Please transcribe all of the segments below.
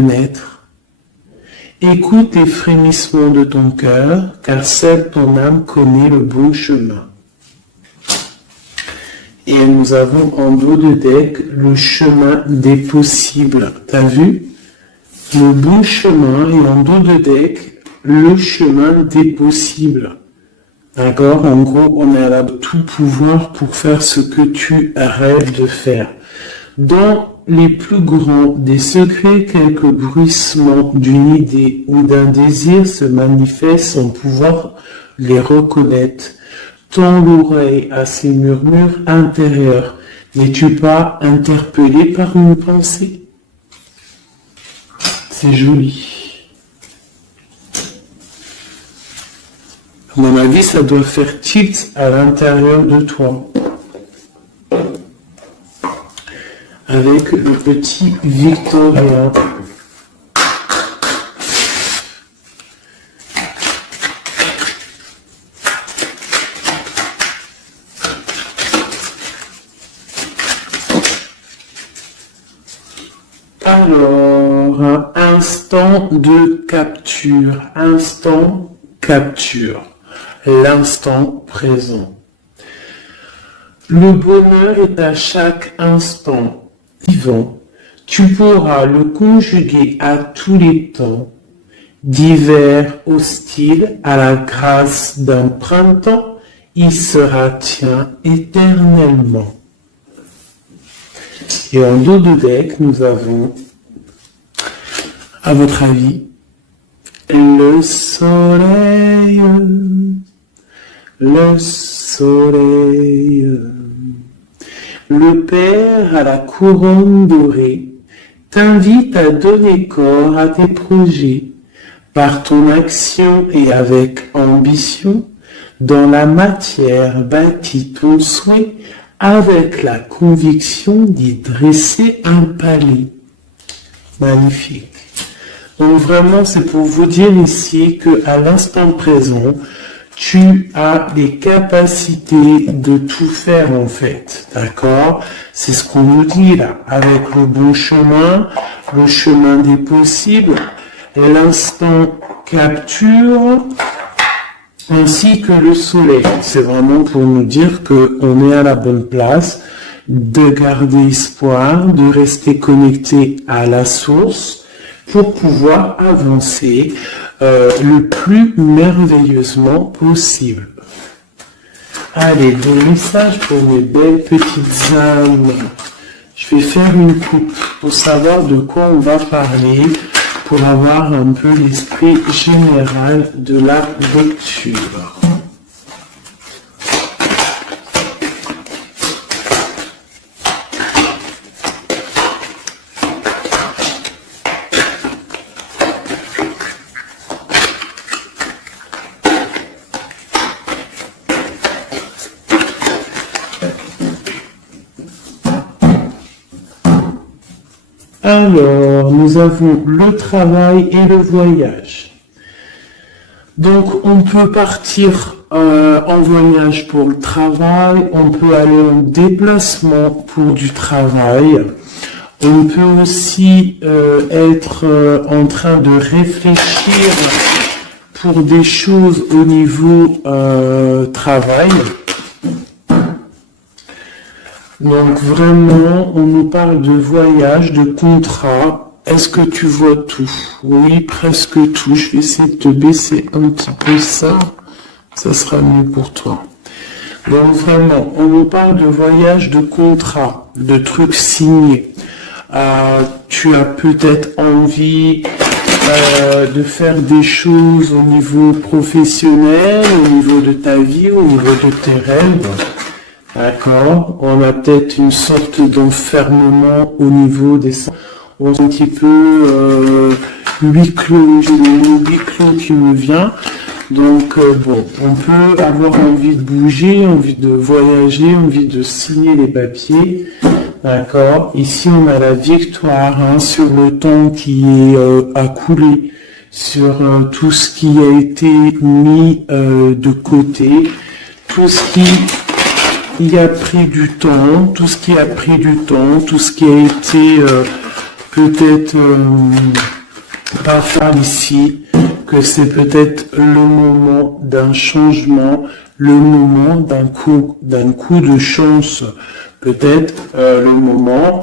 connaître. Écoute les frémissements de ton cœur, car seule ton âme connaît le bon chemin. Et nous avons en dos de deck le chemin des possibles. T'as vu? Le bon chemin et en dos de deck, le chemin des possibles. D'accord? En gros, on a tout pouvoir pour faire ce que tu rêves de faire. Dans les plus grands des secrets, quelques bruissements d'une idée ou d'un désir se manifestent sans pouvoir les reconnaître. Tends l'oreille à ces murmures intérieurs. N'es-tu pas interpellé par une pensée? C'est joli. À mon avis, ça doit faire tilt à l'intérieur de toi. Avec le petit Victoria. Alors, instant de capture, instant capture, l'instant présent. Le bonheur est à chaque instant vivant. Tu pourras le conjuguer à tous les temps, d'hiver hostile à la grâce d'un printemps, il sera tien éternellement. Et en dos de deck, nous avons, à votre avis, le soleil, le soleil. Le Père à la couronne dorée t'invite à donner corps à tes projets par ton action et avec ambition. Dans la matière bâtit ton souhait avec la conviction d'y dresser un palais. Magnifique. Donc vraiment, c'est pour vous dire ici qu'à l'instant présent, tu as les capacités de tout faire en fait, d'accord? C'est ce qu'on nous dit là, avec le bon chemin, le chemin des possibles, et l'instant capture, ainsi que le soleil. C'est vraiment pour nous dire qu'on est à la bonne place, de garder espoir, de rester connecté à la source, pour pouvoir avancer le plus merveilleusement possible. Allez, des messages pour mes belles petites âmes. Je vais faire une coupe pour savoir de quoi on va parler, pour avoir un peu l'esprit général de la lecture. Alors, nous avons le travail et le voyage. Donc, on peut partir en voyage pour le travail, on peut aller en déplacement pour du travail, on peut aussi être en train de réfléchir pour des choses au niveau travail. Donc vraiment, on nous parle de voyage, de contrat. Est-ce que tu vois tout? Oui, presque tout. Je vais essayer de te baisser un petit peu ça. Ça sera mieux pour toi. Donc vraiment, on nous parle de voyage, de contrat, de trucs signés. Tu as peut-être envie de faire des choses au niveau professionnel, au niveau de ta vie, au niveau de tes rêves. D'accord, on a peut-être une sorte d'enfermement au niveau des sens. On est un petit peu huis clos, j'ai le mot huis clos qui me vient. Donc bon, on peut avoir envie de bouger, envie de voyager, envie de signer les papiers. D'accord, ici on a la victoire sur le temps qui est à couler, sur tout ce qui a été mis de côté, tout ce qui a pris du temps, tout ce qui a pris du temps, tout ce qui a été peut-être parfois ici que c'est peut-être le moment d'un changement, le moment d'un coup de chance, peut-être le moment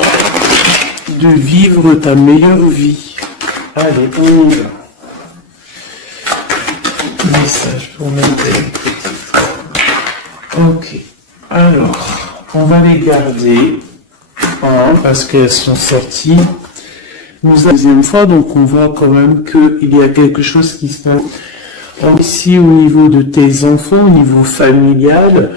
de vivre ta meilleure vie. Allez, on y va. Message pour m'aider. Ok. Alors, on va les garder parce qu'elles sont sorties. Nous la deuxième fois, donc on voit quand même qu'il y a quelque chose qui se passe. Ici, au niveau de tes enfants, au niveau familial,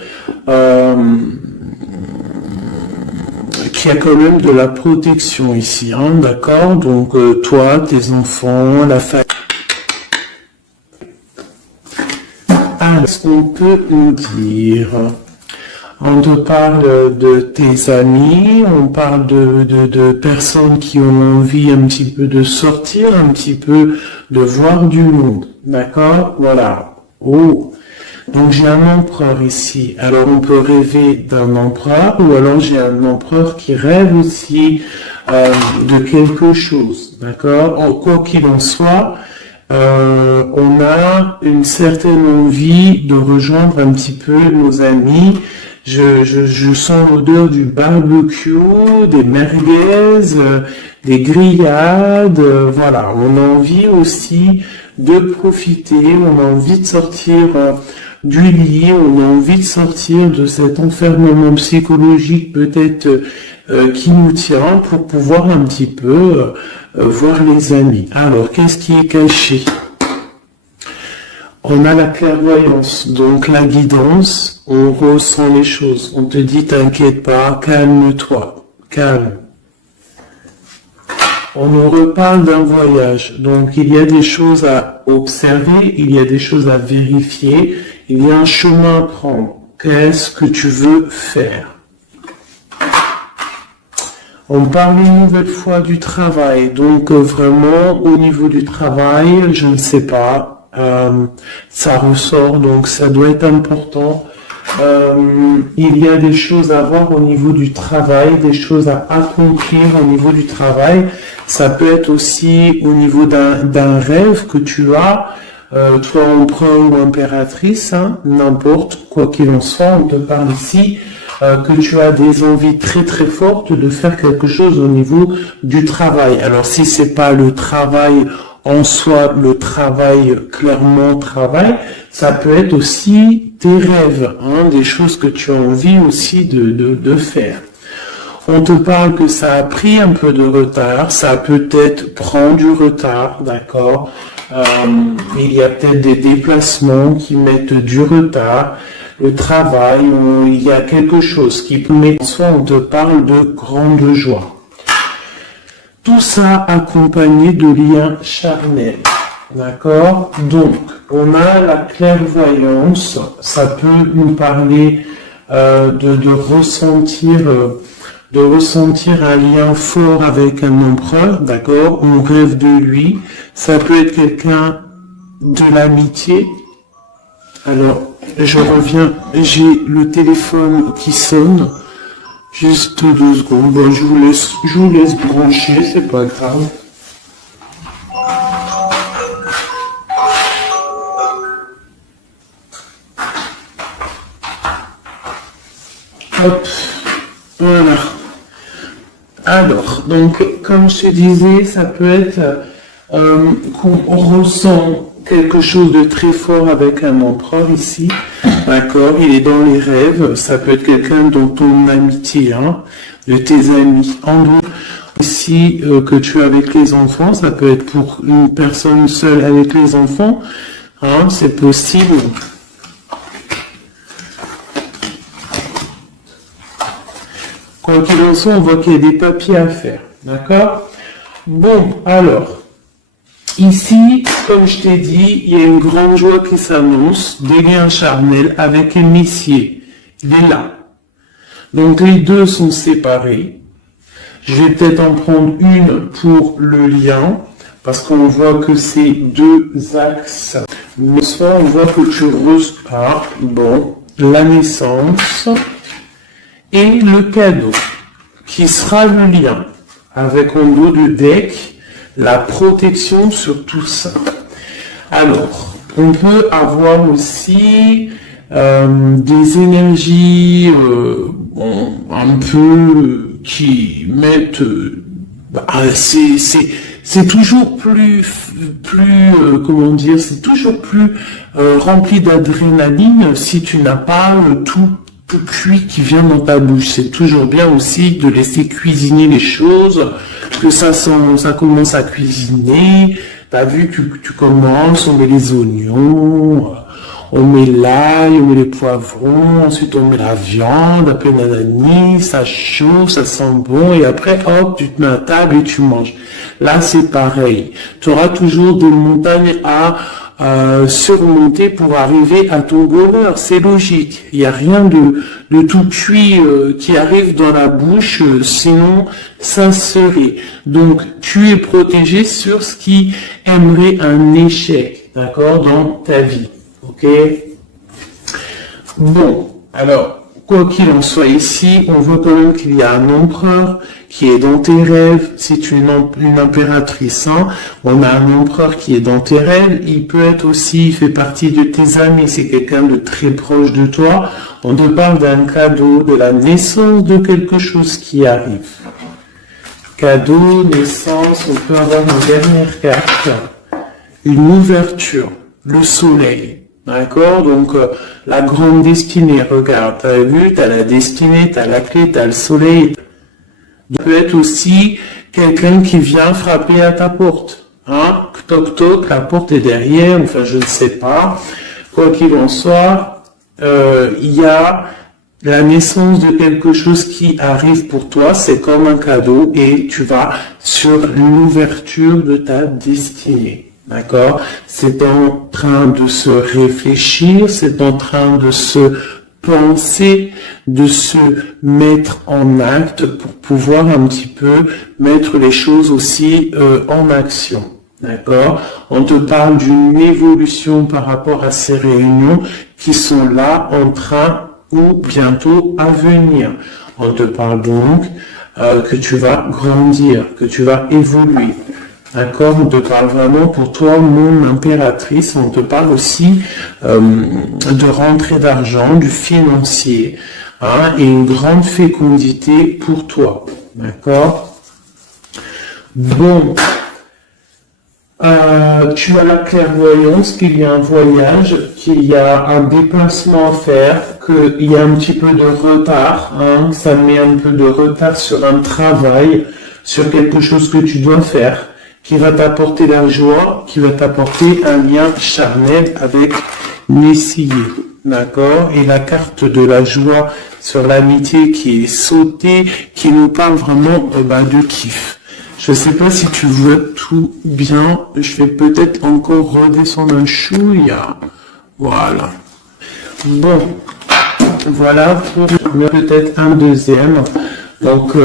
qu'il y a quand même de la protection ici, hein, d'accord? Donc toi, tes enfants, la famille. Alors, ce qu'on peut nous dire? On te parle de tes amis, on parle de personnes qui ont envie un petit peu de sortir, un petit peu de voir du monde. D'accord? Voilà. Oh. Donc j'ai un empereur ici. Alors on peut rêver d'un empereur, ou alors j'ai un empereur qui rêve aussi de quelque chose. D'accord? Quoi qu'il en soit, on a une certaine envie de rejoindre un petit peu nos amis. Je sens l'odeur du barbecue, des merguez, des grillades, voilà. On a envie aussi de profiter, on a envie de sortir du lit, on a envie de sortir de cet enfermement psychologique peut-être qui nous tient pour pouvoir un petit peu voir les amis. Alors, qu'est-ce qui est caché? On a la clairvoyance, donc la guidance, on ressent les choses. On te dit, t'inquiète pas, calme-toi, calme. On nous reparle d'un voyage, donc il y a des choses à observer, il y a des choses à vérifier, il y a un chemin à prendre. Qu'est-ce que tu veux faire? On parle une nouvelle fois du travail, donc vraiment au niveau du travail, je ne sais pas. Ça ressort, donc ça doit être important. Il y a des choses à voir au niveau du travail, des choses à accomplir au niveau du travail. Ça peut être aussi au niveau d'un rêve que tu as, toi empereur ou impératrice, hein, n'importe, quoi qu'il en soit, on te parle ici que tu as des envies très très fortes de faire quelque chose au niveau du travail. Alors si c'est pas le travail en soi, le travail, clairement travail, ça peut être aussi tes rêves, hein, des choses que tu as envie aussi de faire. On te parle que ça a pris un peu de retard, ça peut-être prend du retard, d'accord? Il y a peut-être des déplacements qui mettent du retard, le travail, il y a quelque chose qui peut mettre en soi, on te parle de grande joie. Tout ça accompagné de liens charnels, d'accord? Donc, on a la clairvoyance, ça peut nous parler de ressentir un lien fort avec un empereur, d'accord? On rêve de lui, ça peut être quelqu'un de l'amitié. Alors, je reviens, j'ai le téléphone qui sonne. Juste 2 secondes. Bon, je vous laisse brancher, c'est pas grave. Hop, voilà. Alors, donc, comme je te disais, ça peut être qu'on ressent quelque chose de très fort avec un empereur ici, d'accord, il est dans les rêves, ça peut être quelqu'un dont ton amitié, hein, de tes amis, en gros, ici que tu as avec les enfants, ça peut être pour une personne seule avec les enfants, hein, c'est possible. Quoi qu'il en soit, on voit qu'il y a des papiers à faire, d'accord? Bon, alors, ici, comme je t'ai dit, il y a une grande joie qui s'annonce, des liens charnels avec un initié. Il est là. Donc les deux sont séparés. Je vais peut-être en prendre une pour le lien, parce qu'on voit que c'est 2 axes. Mais soit on voit que tu repars, bon, la naissance et le cadeau, qui sera le lien. avec en dos de deck la protection sur tout ça. Alors, on peut avoir aussi des énergies un peu qui mettent... c'est toujours plus comment dire, c'est toujours plus rempli d'adrénaline si tu n'as pas tout cuit qui vient dans ta bouche. C'est toujours bien aussi de laisser cuisiner les choses, que ça commence à cuisiner. T'as vu, tu commences, on met les oignons, on met l'ail, on met les poivrons, ensuite on met la viande, un peu nanani, ça chauffe, ça sent bon, et après, hop, tu te mets à table et tu manges. Là, c'est pareil. Tu auras toujours des montagnes à surmonter pour arriver à ton bonheur. C'est logique. Il n'y a rien de tout cuit qui arrive dans la bouche, sinon ça serait. Donc, tu es protégé sur ce qui aimerait un échec, d'accord, dans ta vie. Ok? Bon, alors, quoi qu'il en soit ici, on voit quand même qu'il y a un empereur qui est dans tes rêves. Si tu es une impératrice, hein, on a un empereur qui est dans tes rêves. Il peut être aussi, il fait partie de tes amis. C'est quelqu'un de très proche de toi. On te parle d'un cadeau, de la naissance de quelque chose qui arrive. Cadeau, naissance, on peut avoir une dernière carte. Une ouverture, le soleil. D'accord? Donc, la grande destinée, regarde, t'as vu, t'as la destinée, t'as la clé, t'as le soleil. Il peut être aussi quelqu'un qui vient frapper à ta porte. Hein? Toc toc, la porte est derrière, enfin je ne sais pas. Quoi qu'il en soit, il y a la naissance de quelque chose qui arrive pour toi, c'est comme un cadeau et tu vas sur l'ouverture de ta destinée. D'accord? C'est en train de se réfléchir, c'est en train de se penser, de se mettre en acte pour pouvoir un petit peu mettre les choses aussi en action. D'accord? On te parle d'une évolution par rapport à ces réunions qui sont là en train ou bientôt à venir. On te parle donc que tu vas grandir, que tu vas évoluer. D'accord, on te parle vraiment pour toi, mon impératrice. On te parle aussi de rentrée d'argent, du financier, hein, et une grande fécondité pour toi. D'accord. Bon, tu as la clairvoyance qu'il y a un voyage, qu'il y a un déplacement à faire, qu'il y a un petit peu de retard, hein, ça met un peu de retard sur un travail, sur quelque chose que tu dois faire, qui va t'apporter la joie, qui va t'apporter un lien charnel avec Messier, d'accord? Et la carte de la joie sur l'amitié qui est sautée, qui nous parle vraiment de kiff. Je sais pas si tu vois tout bien, je vais peut-être encore redescendre un chouïa. Voilà. Bon, voilà pour peut-être un deuxième. Donc,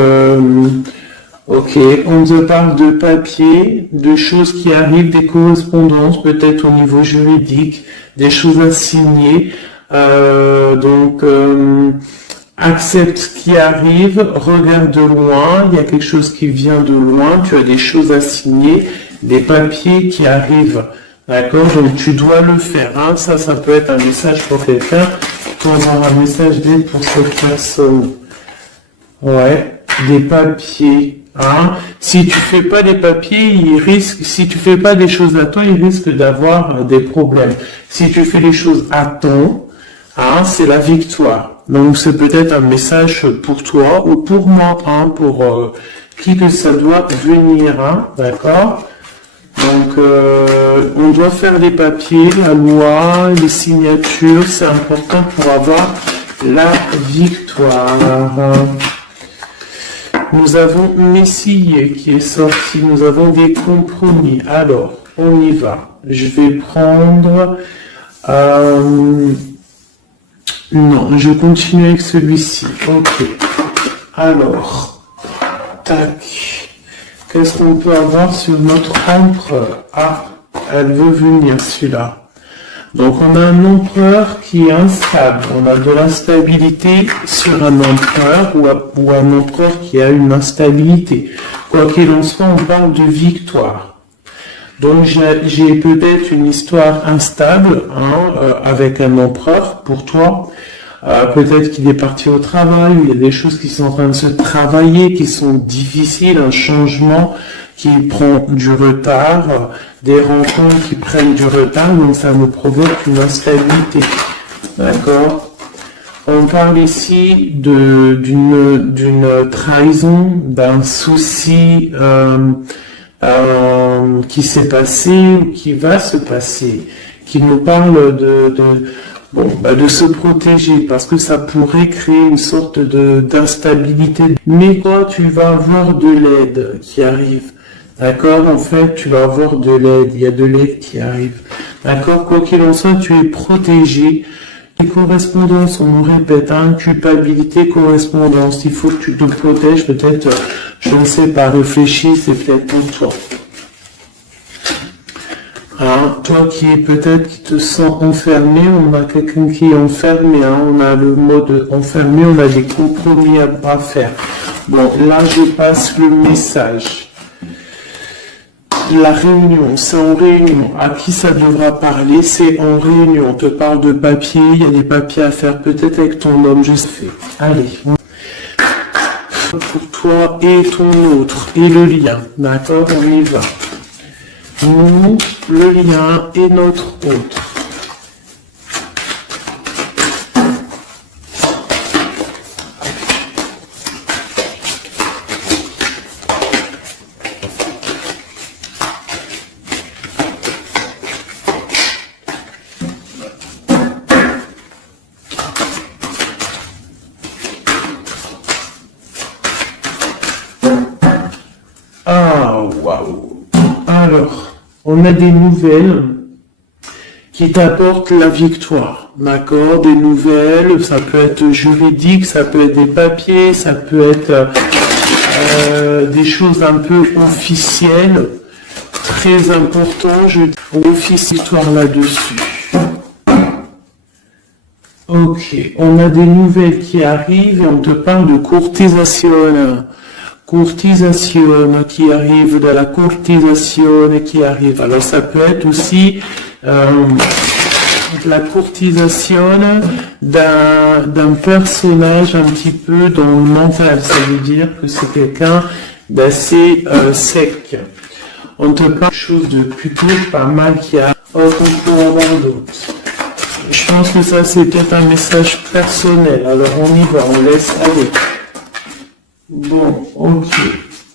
ok, on te parle de papier, de choses qui arrivent, des correspondances, peut-être au niveau juridique, des choses à signer. Accepte ce qui arrive, regarde de loin, il y a quelque chose qui vient de loin, tu as des choses à signer, des papiers qui arrivent. D'accord? Donc tu dois le faire. Hein? Ça peut être un message pour quelqu'un, pour avoir un message d'aide pour cette personne. Ouais, des papiers. Hein? Si tu fais pas des papiers, si tu fais pas des choses à temps, il risque d'avoir des problèmes. Si tu fais les choses à temps, hein, c'est la victoire. Donc c'est peut-être un message pour toi ou pour moi, hein, pour qui que ça doit venir, hein, d'accord? Donc on doit faire les papiers, la loi, les signatures, c'est important pour avoir la victoire. Nous avons Messier qui est sorti, nous avons des compromis. Alors, on y va. Je vais prendre... non, je continue avec celui-ci. Ok. Alors, tac. Qu'est-ce qu'on peut avoir sur notre empereur? Ah, elle veut venir, celui-là. Donc, on a un empereur qui est instable. On a de l'instabilité sur un empereur ou un empereur qui a une instabilité. Quoi qu'il en soit, on parle de victoire. Donc j'ai peut-être une histoire instable avec un empereur pour toi. Peut-être qu'il est parti au travail, il y a des choses qui sont en train de se travailler, qui sont difficiles, un changement qui prend du retard, des rencontres qui prennent du retard, donc ça nous provoque une instabilité. D'accord? On parle ici d'une trahison, d'un souci qui s'est passé ou qui va se passer, qui nous parle de se protéger, parce que ça pourrait créer une sorte d'instabilité. Mais toi, tu vas avoir de l'aide qui arrive. D'accord? En fait, tu vas avoir de l'aide. Il y a de l'aide qui arrive. D'accord? Quoi qu'il en soit, tu es protégé. Les correspondances, on nous répète, culpabilité, correspondance. Il faut que tu te protèges. Peut-être, je ne sais pas, réfléchis, c'est peut-être pour toi. Toi qui te sens enfermé, on a quelqu'un qui est enfermé, on a le mode enfermé, on a des compromis à faire. Bon, là je passe le message. La réunion, c'est en réunion. À qui ça devra parler? C'est en réunion. On te parle de papier, il y a des papiers à faire, peut-être avec ton homme, je sais. Allez. Pour toi et ton autre, et le lien. D'accord? On y va. Nous, le lien et notre autre. Ah, waouh. Alors, on a des nouvelles qui t'apportent la victoire, d'accord? Des nouvelles, ça peut être juridique, ça peut être des papiers, ça peut être des choses un peu officielles, très importantes. On officie l'histoire là-dessus. Ok, on a des nouvelles qui arrivent et on te parle de courtisation. Courtisation qui arrive, de la courtisation qui arrive. Alors ça peut être aussi la courtisation d'un personnage un petit peu dans le mental. Ça veut dire que c'est quelqu'un d'assez sec. On te parle de choses de plutôt pas mal qui a qu'on peut avoir d'autres. Je pense que ça c'est peut-être un message personnel. Alors on y va, on laisse aller. Bon, ok.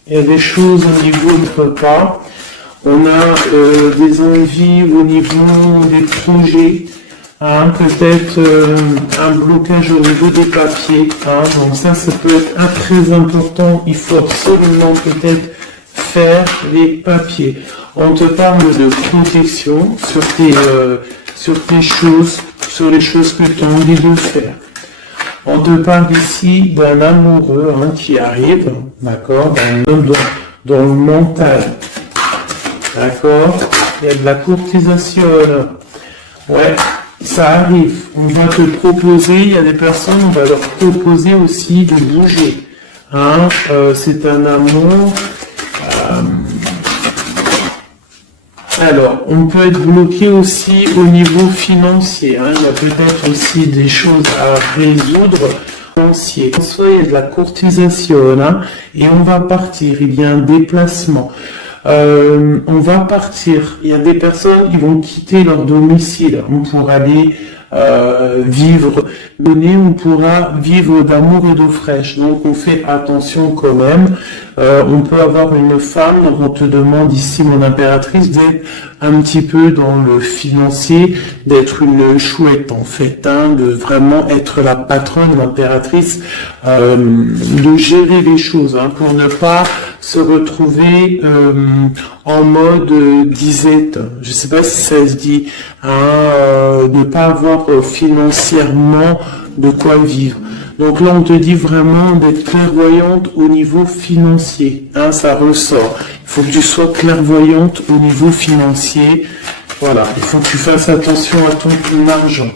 Il y a des choses au niveau de repas. On a des envies au niveau des projets. Peut-être un blocage au niveau des papiers. Donc ça peut être très important. Il faut absolument peut-être faire les papiers. On te parle de protection sur tes choses, sur les choses que tu as envie de faire. On te parle ici d'un amoureux qui arrive, d'accord, dans le mental, d'accord. Il y a de la courtisation, ouais, ça arrive. On va te proposer, il y a des personnes, on va leur proposer aussi de bouger. C'est un amour. Alors, on peut être bloqué aussi au niveau financier. Il y a peut-être aussi des choses à résoudre financier. Soit il y a de la courtisation, et on va partir. Il y a un déplacement. On va partir. Il y a des personnes qui vont quitter leur domicile. On pourra aller vivre, on pourra vivre d'amour et d'eau fraîche. Donc on fait attention quand même. On peut avoir une femme, donc on te demande ici, mon impératrice, d'être un petit peu dans le financier, d'être une chouette en fait, de vraiment être la patronne, l'impératrice, de gérer les choses, pour ne pas se retrouver en mode disette, je sais pas si ça se dit, ne pas avoir financièrement de quoi vivre. Donc là, on te dit vraiment d'être clairvoyante au niveau financier. Ça ressort. Il faut que tu sois clairvoyante au niveau financier. Voilà, il faut que tu fasses attention à ton argent.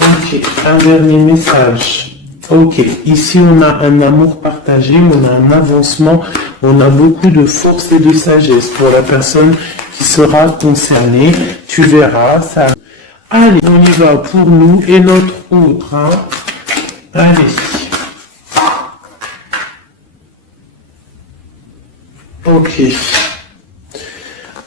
Ok, un dernier message. Ok, ici on a un amour partagé, on a un avancement, on a beaucoup de force et de sagesse pour la personne qui sera concernée. Tu verras, ça. Allez, on y va pour nous et notre autre. Hein. Allez. Ok.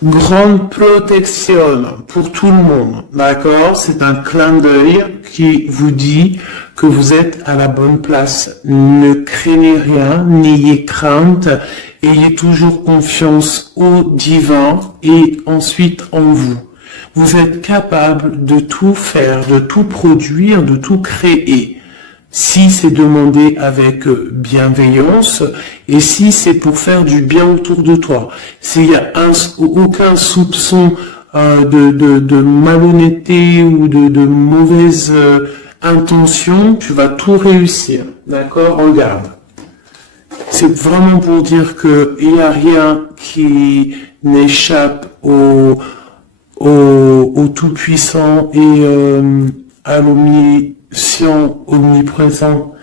Grande protection pour tout le monde, d'accord? C'est un clin d'œil qui vous dit que vous êtes à la bonne place. Ne craignez rien, n'ayez crainte, ayez toujours confiance au divin et ensuite en vous. Vous êtes capable de tout faire, de tout produire, de tout créer. Si c'est demandé avec bienveillance et si c'est pour faire du bien autour de toi. S'il y a aucun soupçon de malhonnêteté ou de mauvaise intention, tu vas tout réussir. D'accord? Regarde. C'est vraiment pour dire que il n'y a rien qui n'échappe au Tout-Puissant et à l'omniscient, omniprésent.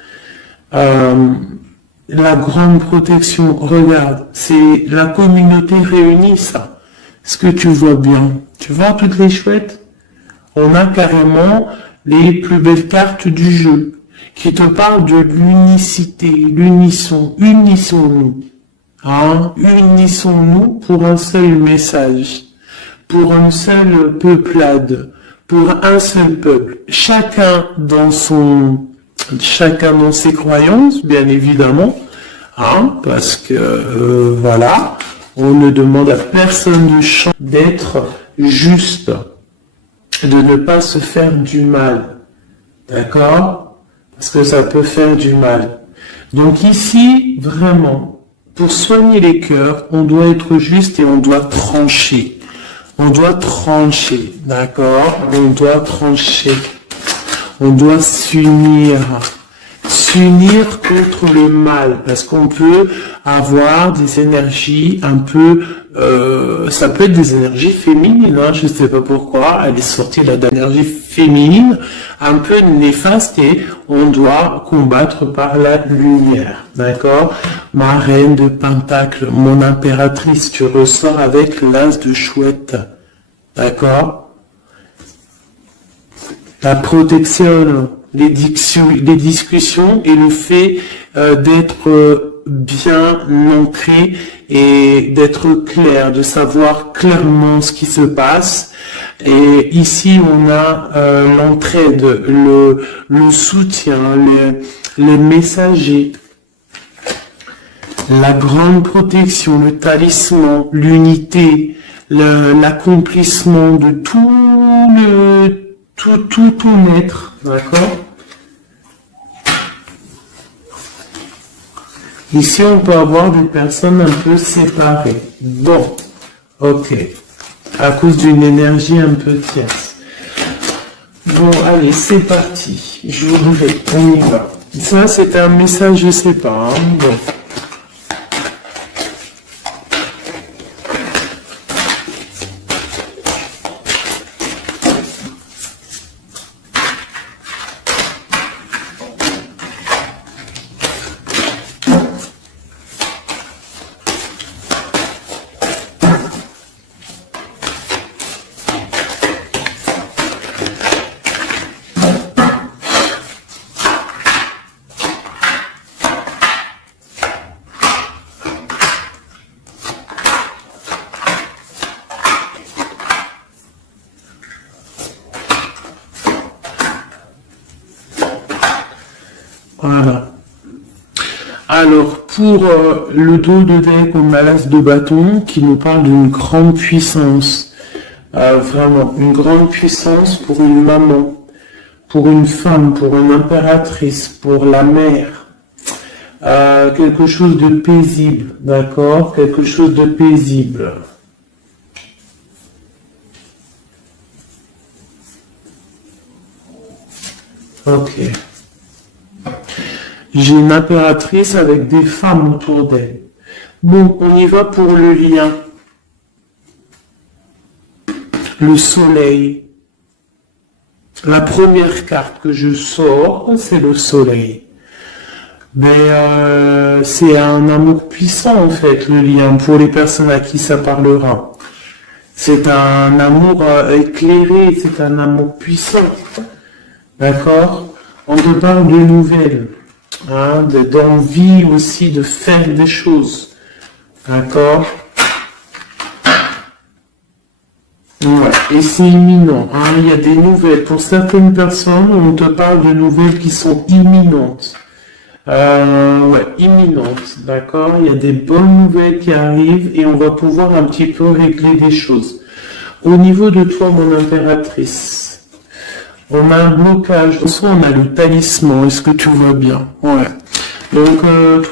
La grande protection, regarde, c'est la communauté réunie, ça. Est-ce que tu vois bien? Tu vois toutes les chouettes? On a carrément les plus belles cartes du jeu qui te parlent de l'unicité, l'unisson, unissons-nous. Hein? Unissons-nous pour un seul message, pour une seule peuplade, pour un seul peuple. Chacun dans ses croyances, bien évidemment, hein, parce que voilà, on ne demande à personne d'être juste, de ne pas se faire du mal, d'accord? Parce que ça peut faire du mal. Donc ici, vraiment, pour soigner les cœurs, on doit être juste et on doit trancher. On doit trancher, d'accord? On doit trancher. On doit s'unir contre le mal, parce qu'on peut avoir des énergies un peu, ça peut être des énergies féminines, hein, je ne sais pas pourquoi, elle est sortie là d'énergie féminine, un peu néfaste, et on doit combattre par la lumière, d'accord? Ma reine de Pentacle, mon impératrice, tu ressors avec l'as de chouette, d'accord? La protection, les discussions et le fait d'être bien ancré et d'être clair, de savoir clairement ce qui se passe. Et ici, on a l'entraide, le soutien, les messagers, la grande protection, le talisman, l'unité, l'accomplissement de tout naître, d'accord? Ici, on peut avoir des personnes un peu séparées. Bon, ok. À cause d'une énergie un peu tierce. Bon, allez, c'est parti. Je vous vais, on y va. Ça, c'est un message, je sais pas. Hein. Bon. Voilà. Alors, pour le dos de deck au malaise de bâton, qui nous parle d'une grande puissance, vraiment, une grande puissance pour une maman, pour une femme, pour une impératrice, pour la mère, quelque chose de paisible, d'accord? Quelque chose de paisible. Ok. J'ai une impératrice avec des femmes autour d'elle. Bon, on y va pour le lien. Le soleil. La première carte que je sors, c'est le soleil. Mais c'est un amour puissant en fait, le lien, pour les personnes à qui ça parlera. C'est un amour éclairé, c'est un amour puissant. D'accord? On te parle de nouvelles, hein, d'envie aussi de faire des choses. D'accord? Ouais. Et c'est imminent, hein, il y a des nouvelles. Pour certaines personnes, on te parle de nouvelles qui sont imminentes. Ouais, imminente, d'accord? Il y a des bonnes nouvelles qui arrivent et on va pouvoir un petit peu régler des choses. Au niveau de toi, mon impératrice, on a un blocage, soit on a le talisman, est-ce que tu vois bien? Ouais. Donc,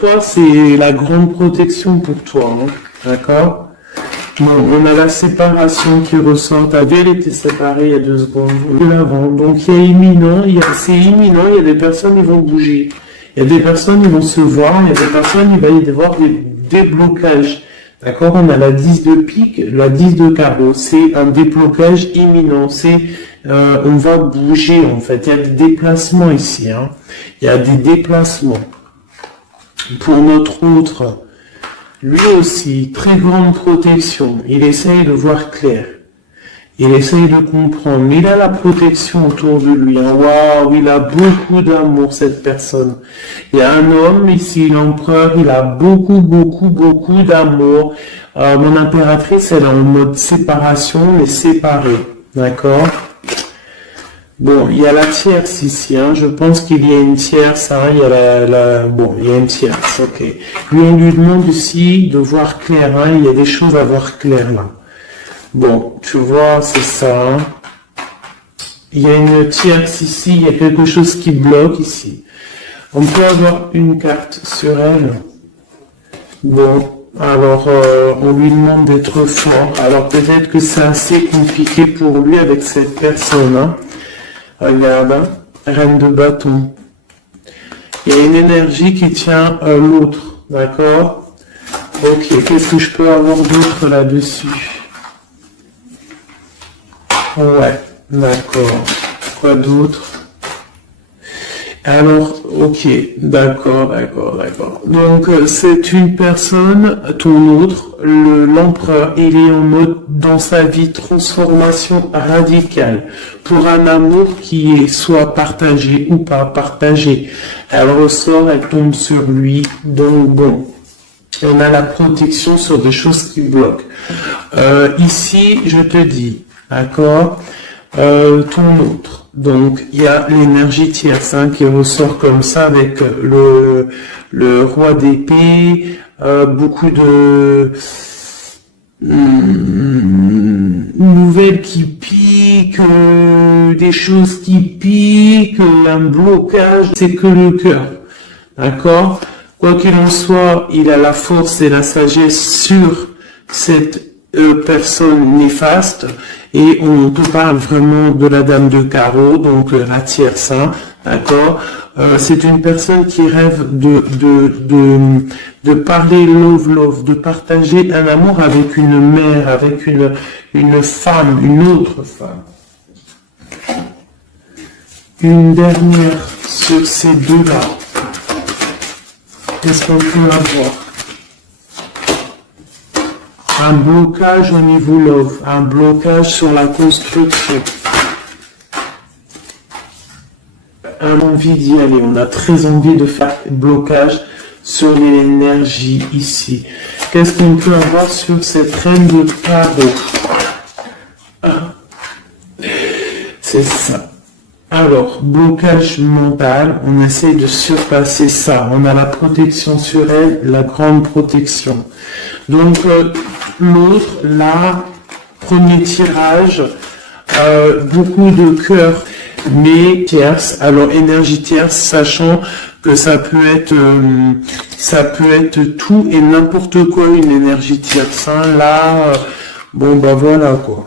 toi, c'est la grande protection pour toi, hein, d'accord? Bon, on a la séparation qui ressort. Ta vie, elle était séparée il y a 2 secondes. L'avant. Donc, il y a imminent, c'est imminent, il y a des personnes qui vont bouger. Il y a des personnes qui vont se voir, il y a des personnes qui vont y avoir des déblocages. D'accord? On a la 10 de pique, la 10 de carreau. C'est un déblocage imminent. On va bouger, en fait. Il y a des déplacements ici, hein. Il y a des déplacements. Pour notre autre, lui aussi, très grande protection. Il essaye de voir clair. Il essaye de comprendre. Mais il a la protection autour de lui. Hein. Waouh, il a beaucoup d'amour, cette personne. Il y a un homme ici, l'empereur, il a beaucoup, beaucoup, beaucoup d'amour. Mon impératrice, elle est en mode séparation, mais séparée. D'accord? Bon, il y a la tierce ici, hein. Je pense qu'il y a une tierce, hein. Il y a bon, il y a une tierce, ok. Lui, on lui demande aussi de voir clair, hein. Il y a des choses à voir clair, là. Bon, tu vois, c'est ça, hein. Il y a une tierce ici, il y a quelque chose qui bloque ici. On peut avoir une carte sur elle. Bon, alors, on lui demande d'être fort. Alors, peut-être que c'est assez compliqué pour lui avec cette personne, hein. Regarde, hein, reine de bâton. Il y a une énergie qui tient l'autre, d'accord? Ok, qu'est-ce que je peux avoir d'autre là-dessus? Ouais, d'accord. Quoi d'autre? Alors, ok, d'accord. Donc, c'est une personne, ton autre, l'empereur, il est en mode, dans sa vie, transformation radicale, pour un amour qui est soit partagé ou pas partagé. Elle ressort, elle tombe sur lui, donc bon, on a la protection sur des choses qui bloquent. Ici, je te dis, d'accord, ton autre. Donc, il y a l'énergie tierce, hein, qui ressort comme ça avec le roi d'épée, beaucoup de nouvelles qui piquent, des choses qui piquent, un blocage, c'est que le cœur. D'accord? Quoi qu'il en soit, il a la force et la sagesse sur cette personne néfaste, et on te parle vraiment de la dame de carreau, donc la tierce, hein, d'accord? C'est une personne qui rêve de parler love, de partager un amour avec une mère, avec une femme, une autre femme. Une dernière sur ces deux-là. Qu'est-ce qu'on peut avoir? Un blocage au niveau love, un blocage sur la construction. Un envie d'y aller, on a très envie de faire blocage sur l'énergie ici. Qu'est-ce qu'on peut avoir sur cette reine de carreau? C'est ça. Alors, blocage mental, on essaie de surpasser ça. On a la protection sur elle, la grande protection. Donc, l'autre, là, premier tirage, beaucoup de cœur, mais tierce. Alors, énergie tierce, sachant que ça peut être tout et n'importe quoi, une énergie tierce. Hein. Là, bon, bah voilà, quoi.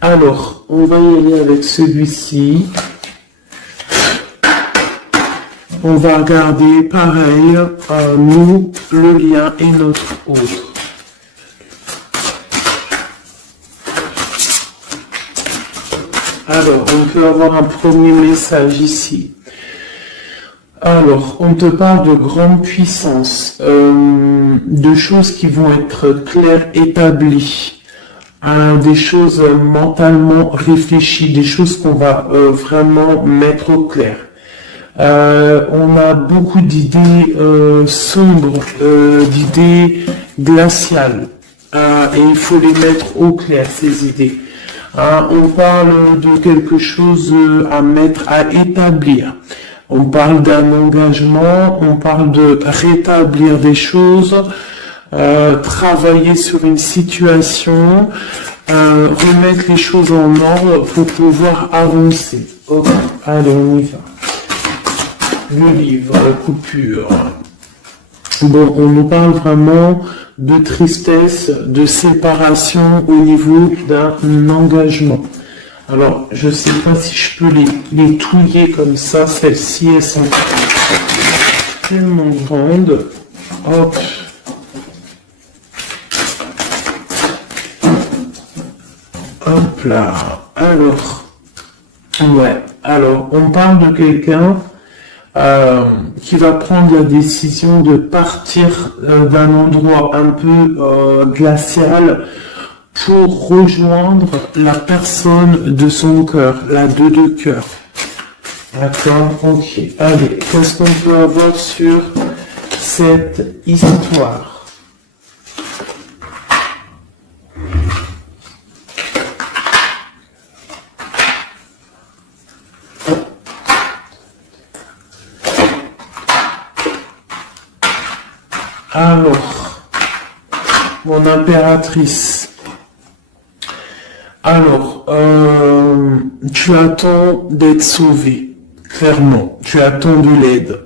Alors, on va y aller avec celui-ci. On va regarder, pareil, nous, le lien et notre autre. Alors, on peut avoir un premier message ici. Alors, on te parle de grande puissance, de choses qui vont être claires, établies, des choses mentalement réfléchies, des choses qu'on va vraiment mettre au clair. On a beaucoup d'idées sombres, d'idées glaciales, et il faut les mettre au clair, ces idées. On parle de quelque chose à mettre, à établir. On parle d'un engagement, on parle de rétablir des choses, travailler sur une situation, remettre les choses en ordre pour pouvoir avancer. Ok, allez, on y va. Le livre, la coupure. Bon, on nous parle vraiment de tristesse, de séparation au niveau d'un engagement. Alors, je sais pas si je peux les touiller comme ça. Celles-ci, elles sont tellement grandes. Hop. Hop là. Alors, ouais. Alors, on parle de quelqu'un qui va prendre la décision de partir d'un endroit un peu glacial pour rejoindre la personne de son cœur, la 2 de cœur. D'accord, ok. Allez, qu'est-ce qu'on peut avoir sur cette histoire? Alors, mon impératrice. Alors, tu attends d'être sauvé, clairement. Tu attends de l'aide.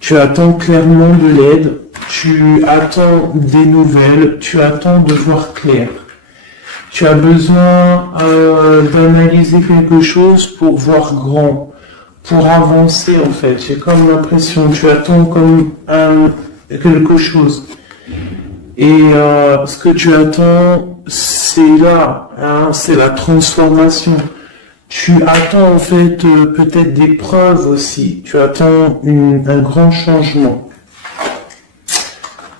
Tu attends clairement de l'aide. Tu attends des nouvelles. Tu attends de voir clair. Tu as besoin d'analyser quelque chose pour voir grand, pour avancer en fait. J'ai comme l'impression, tu attends comme quelque chose. Et ce que tu attends, c'est là, c'est la transformation. Tu attends en fait peut-être des preuves aussi. Tu attends un grand changement.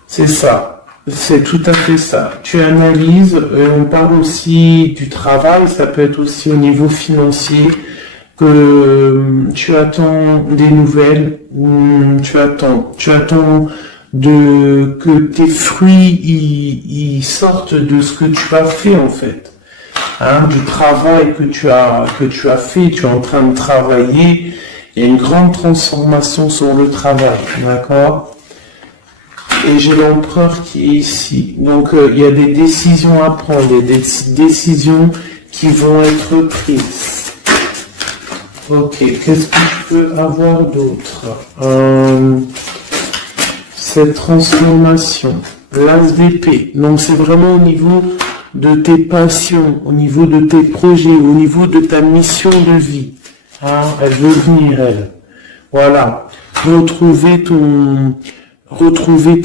C'est ça. C'est tout à fait ça. Tu analyses, on parle aussi du travail, ça peut être aussi au niveau financier, que tu attends des nouvelles, tu attends que tes fruits ils sortent de ce que tu as fait en fait, du travail que tu as fait, tu es en train de travailler, il y a une grande transformation sur le travail, d'accord? Et j'ai l'empereur qui est ici, donc il y a des décisions à prendre, des décisions qui vont être prises. Ok, qu'est-ce que je peux avoir d'autre? Cette transformation, l'as d'épée. Donc c'est vraiment au niveau de tes passions, au niveau de tes projets, au niveau de ta mission de vie. Elle veut venir, elle. Voilà. Retrouver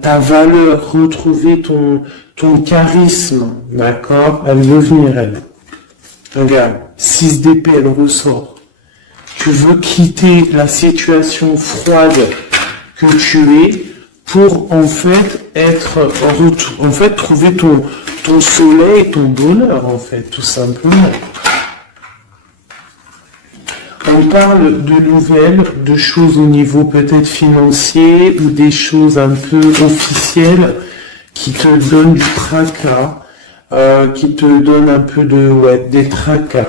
ta valeur, retrouver ton charisme. D'accord? Elle veut venir, elle. Regarde, 6 d'épée, elle ressort. Tu veux quitter la situation froide que tu es pour en fait trouver ton soleil, ton bonheur en fait, tout simplement. On parle de nouvelles, de choses au niveau peut-être financier ou des choses un peu officielles qui te donnent du tracas, qui te donnent un peu des tracas.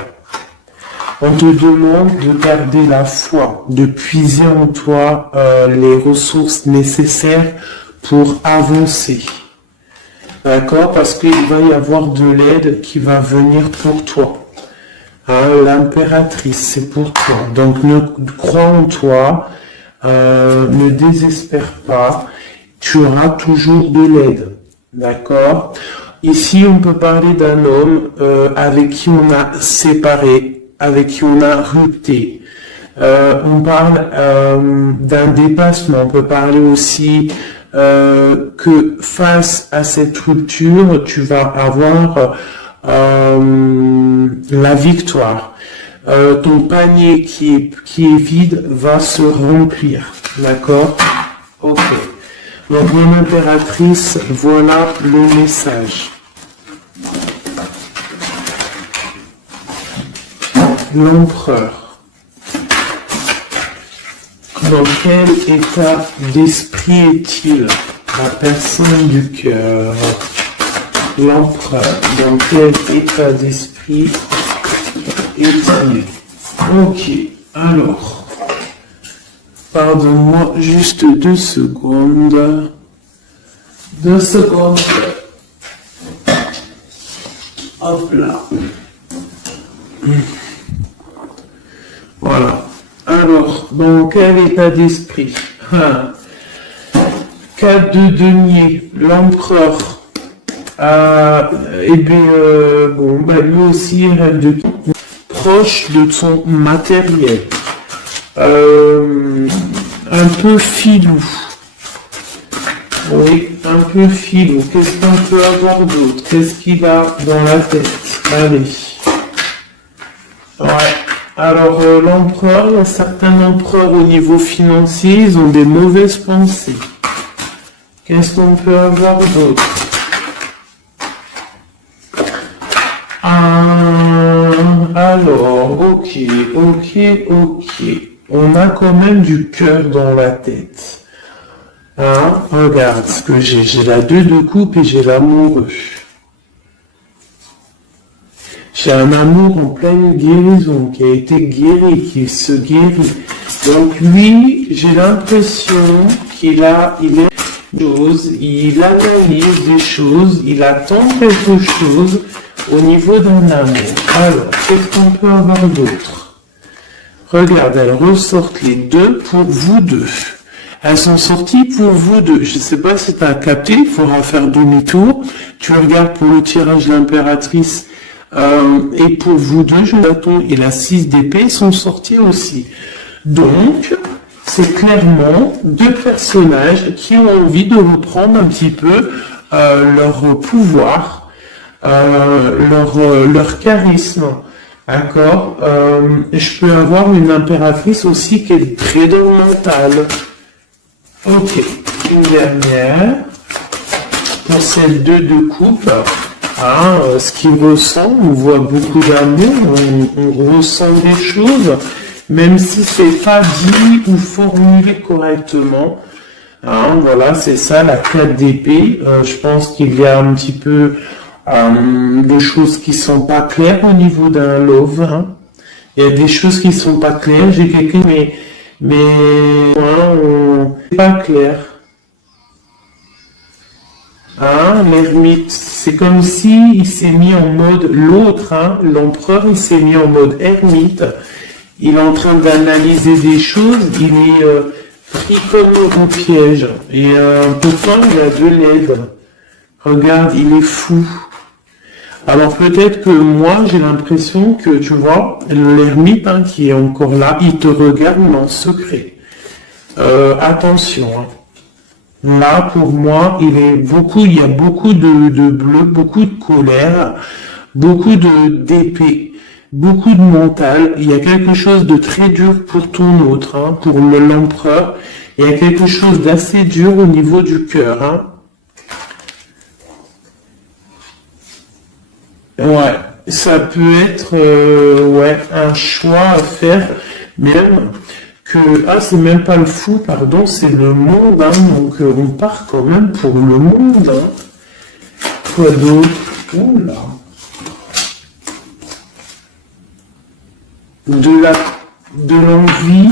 On te demande de garder la foi, de puiser en toi les ressources nécessaires pour avancer. D'accord? Parce qu'il va y avoir de l'aide qui va venir pour toi. L'impératrice, c'est pour toi. Donc, crois en toi, ne désespère pas. Tu auras toujours de l'aide. D'accord? Ici, on peut parler d'un homme avec qui on a séparé, avec qui on a rupté. On parle d'un dépassement. On peut parler aussi que face à cette rupture, tu vas avoir la victoire. ton panier qui est vide va se remplir. D'accord? Ok. Donc, mon impératrice, voilà le message. L'empereur. Dans quel état d'esprit est-il? La personne du cœur. L'empereur. Dans quel état d'esprit est-il? Ok. Alors. Pardonne-moi juste 2 secondes. 2 secondes. Hop là. Voilà. Alors, dans quel état d'esprit? 4 de denier, l'empereur. Et bien, bon, bah, lui aussi, il rêve de proche de son matériel. Un peu filou. Oui, un peu filou. Qu'est-ce qu'on peut avoir d'autre? Qu'est-ce qu'il a dans la tête? Allez. Ouais. Alors, l'empereur, il y a certains empereurs au niveau financier, ils ont des mauvaises pensées. Qu'est-ce qu'on peut avoir d'autre? Alors, ok. On a quand même du cœur dans la tête. Hein? Regarde ce que j'ai. J'ai la 2 de coupe et j'ai l'amoureux. J'ai un amour en pleine guérison, qui a été guéri, qui se guérit. Donc lui, j'ai l'impression qu'il il est chose, il analyse des choses, il attend quelque chose au niveau d'un amour. Alors, qu'est-ce qu'on peut avoir d'autre? Regarde, elles ressortent les 2 pour vous deux. Elles sont sorties pour vous deux. Je ne sais pas si tu as capté, il faudra faire demi-tour. Tu regardes pour le tirage de l'impératrice. Et pour vous deux, je bâton et la 6 d'épée sont sortis aussi. Donc, c'est clairement 2 personnages qui ont envie de reprendre un petit peu leur pouvoir, leur charisme. D'accord? Je peux avoir une impératrice aussi qui est très dans le mental. Ok, une dernière. Pour celle 2 de coupe. Ce qu'il ressent, on voit beaucoup d'amour, on ressent des choses, même si c'est pas dit ou formulé correctement. Voilà, c'est ça, la 4 d'épée. Je pense qu'il y a un petit peu des choses qui sont pas claires au niveau d'un love. Il y a des choses qui sont pas claires. J'ai quelqu'un, c'est pas clair. L'ermite, c'est comme si il s'est mis en mode l'autre, l'empereur, il s'est mis en mode ermite. Il est en train d'analyser des choses, il est pris comme au piège. Et pourtant, il a de l'aide. Regarde, il est fou. Alors peut-être que moi, j'ai l'impression que, tu vois, l'ermite qui est encore là, il te regarde mais en secret. Attention. Là, pour moi, il y a beaucoup de bleu, beaucoup de colère, beaucoup d'épée, beaucoup de mental. Il y a quelque chose de très dur pour ton autre, pour l'empereur. Il y a quelque chose d'assez dur au niveau du cœur. Ouais, ça peut être un choix à faire, même que c'est même pas le fou, pardon, c'est le monde, donc on part quand même pour le monde. Quoi d'autre? Oula. De l'envie,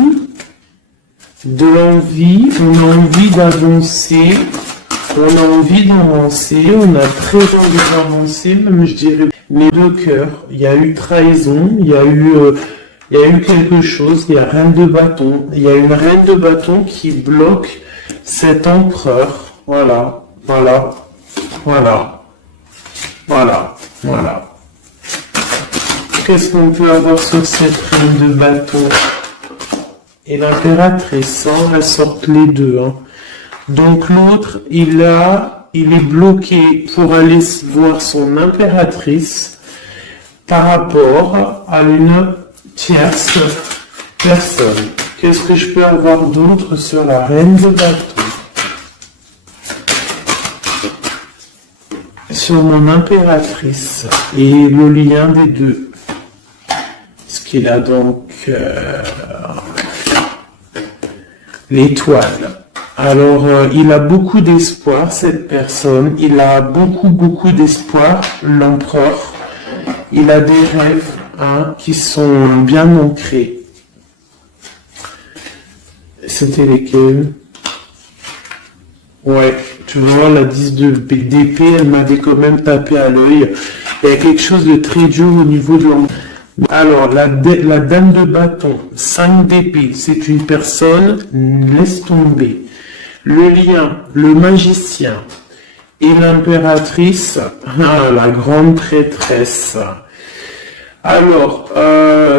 on a envie d'avancer, on a très envie d'avancer, même je dirais, mais de cœur, il y a eu trahison, il y a eu quelque chose, il y a reine de bâton, il y a une reine de bâton qui bloque cet empereur, voilà. Qu'est-ce qu'on peut avoir sur cette reine de bâton? Et l'impératrice, elles sortent les 2, Donc l'autre, il est bloqué pour aller voir son impératrice par rapport à une tierce personne. Qu'est-ce que je peux avoir d'autre sur la reine de bâton? Sur mon impératrice et le lien des deux. Ce qu'il a donc l'étoile. Alors, il a beaucoup d'espoir, cette personne. Il a beaucoup d'espoir, l'empereur. Il a des rêves qui sont bien ancrés. C'était lesquels? Ouais, tu vois, la 10 d'épée, elle m'avait quand même tapé à l'œil. Il y a quelque chose de très dur au niveau de l'empereur. Alors, la dame de bâton, 5 d'épée, c'est une personne, laisse tomber. Le lien, le magicien et l'impératrice, la grande prêtresse. Alors,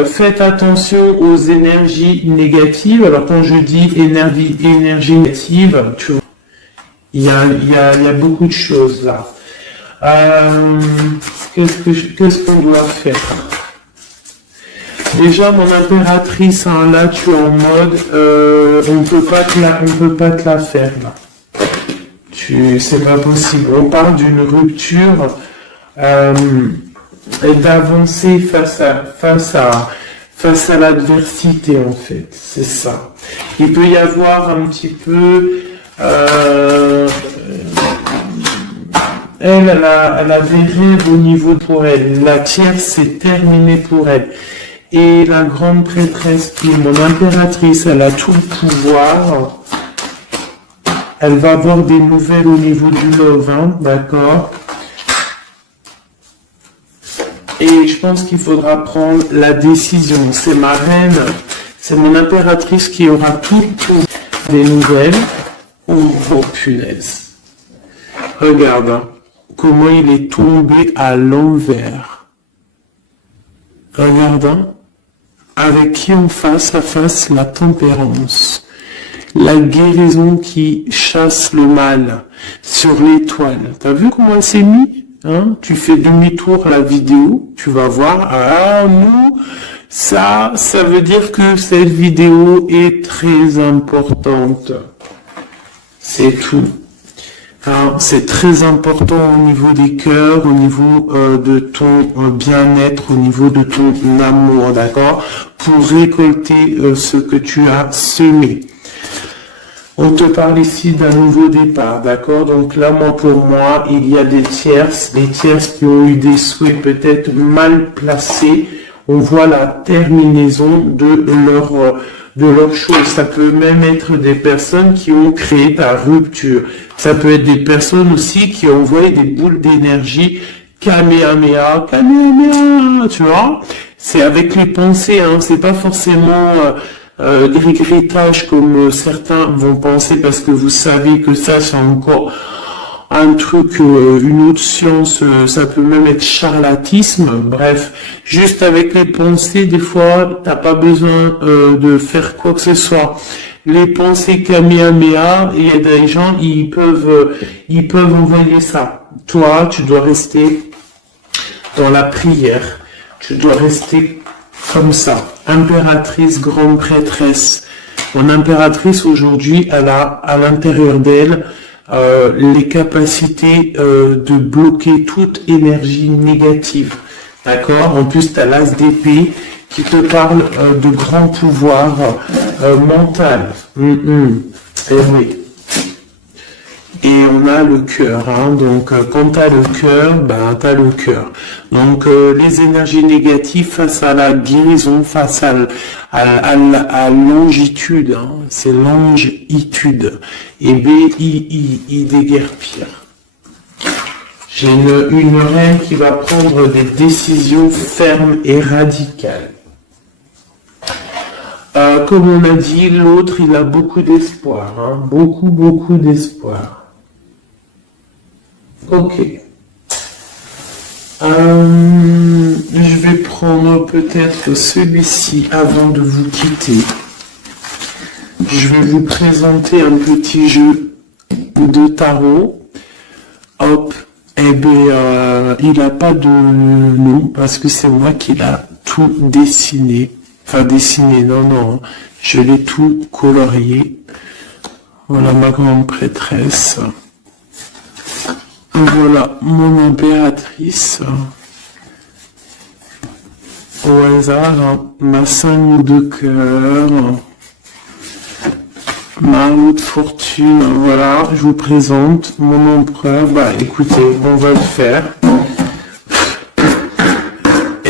faites attention aux énergies négatives. Alors, quand je dis énergie négative, tu vois, il y a beaucoup de choses là. Qu'est-ce qu'on doit faire? Déjà, mon impératrice, là, tu es en mode, on peut pas te la faire, là. C'est pas possible. On parle d'une rupture, et d'avancer face à l'adversité, en fait. C'est ça. Il peut y avoir un petit peu, elle a des rêves au niveau pour elle. La tierce, c'est terminé pour elle. Et la grande prêtresse, qui est mon impératrice, elle a tout le pouvoir. Elle va avoir des nouvelles au niveau du love, d'accord? Et je pense qu'il faudra prendre la décision. C'est ma reine, c'est mon impératrice qui aura tout des nouvelles. Oh punaise. Regarde comment il est tombé à l'envers. Regarde. Avec qui on face à face la tempérance, la guérison qui chasse le mal sur l'étoile. T'as vu comment elle s'est mise? Tu fais demi-tour à la vidéo, tu vas voir. Nous, ça veut dire que cette vidéo est très importante. C'est tout. C'est très important au niveau des cœurs, au niveau de ton bien-être, au niveau de ton amour, d'accord? Pour récolter ce que tu as semé. On te parle ici d'un nouveau départ, d'accord? Donc là, pour moi, il y a des tierces qui ont eu des souhaits peut-être mal placés. On voit la terminaison de leur chose. Ça peut même être des personnes qui ont créé ta rupture. Ça peut être des personnes aussi qui ont envoyé des boules d'énergie, Kamehameha, tu vois. C'est avec les pensées, c'est pas forcément gris-grittage comme certains vont penser, parce que vous savez que ça, c'est encore un truc, une autre science, ça peut même être charlatisme. Bref, juste avec les pensées, des fois, t'as pas besoin de faire quoi que ce soit. Les pensées Kamehameha, il y a des gens, ils peuvent envoyer ça. Toi, tu dois rester dans la prière. Tu dois rester comme ça. Impératrice, grande prêtresse. Mon impératrice, aujourd'hui, elle a à l'intérieur d'elle les capacités de bloquer toute énergie négative. D'accord? En plus, tu as l'as d'épée qui te parle de grand pouvoir mental. Et oui. Et on a le cœur, donc quand tu as le cœur, tu as le cœur. Donc les énergies négatives face à la guérison, face à longitude, c'est longitude, et il déguerpire. J'ai une reine qui va prendre des décisions fermes et radicales. Comme on a dit, l'autre, il a beaucoup d'espoir, beaucoup d'espoir. Ok. Je vais prendre peut-être celui-ci avant de vous quitter. Je vais vous présenter un petit jeu de tarot. Hop. Eh bien, il n'a pas de nom parce que c'est moi qui l'a tout dessiné. Enfin, dessiné, non, non. Je l'ai tout colorié. Voilà ma grande prêtresse. Voilà mon impératrice. Au hasard, hein, ma 5 de cœur. Ma haute fortune, voilà, je vous présente mon empereur. Bah écoutez, on va le faire.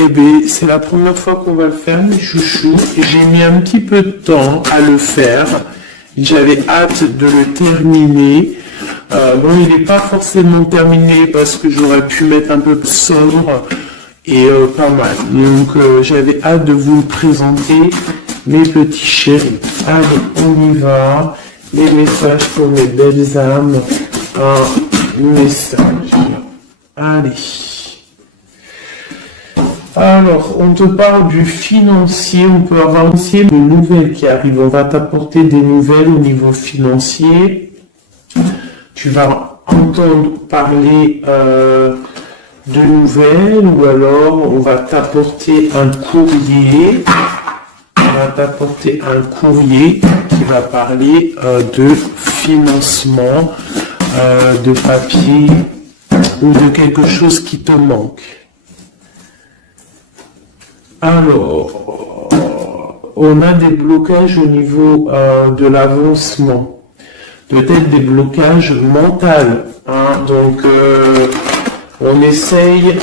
Eh bien, c'est la première fois qu'on va le faire, mes chouchous. J'ai mis un petit peu de temps à le faire. J'avais hâte de le terminer. Bon, il n'est pas forcément terminé parce que j'aurais pu mettre un peu plus sobre et pas mal. Donc, j'avais hâte de vous le présenter, mes petits chéris. Allez, on y va. Les messages pour mes belles âmes. Un message. Allez. Alors, on te parle du financier, on peut avoir aussi de nouvelles qui arrivent. On va t'apporter des nouvelles au niveau financier. Tu vas entendre parler de nouvelles ou alors on va t'apporter un courrier. On va t'apporter un courrier qui va parler de financement, de papier ou de quelque chose qui te manque. Alors, on a des blocages au niveau de l'avancement, peut-être des blocages mentaux, hein, donc on essaye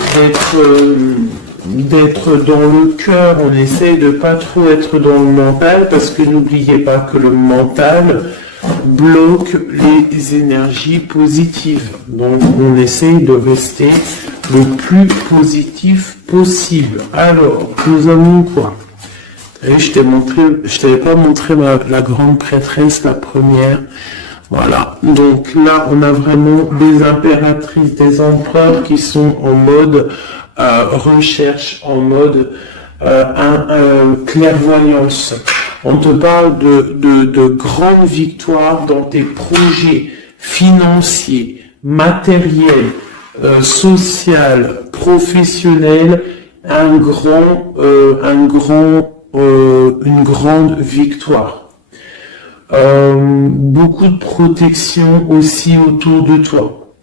d'être dans le cœur, on essaye de pas trop être dans le mental, parce que n'oubliez pas que le mental bloque les énergies positives, donc on essaye de rester le plus positif possible. Alors, nous avons quoi? Et je t'avais pas montré la grande prêtresse, la première. Voilà. Donc là, on a vraiment des impératrices, des empereurs qui sont en mode recherche, en mode clairvoyance. On te parle de grandes victoires dans tes projets financiers, matériels, social, professionnel, une grande victoire. Beaucoup de protection aussi autour de toi.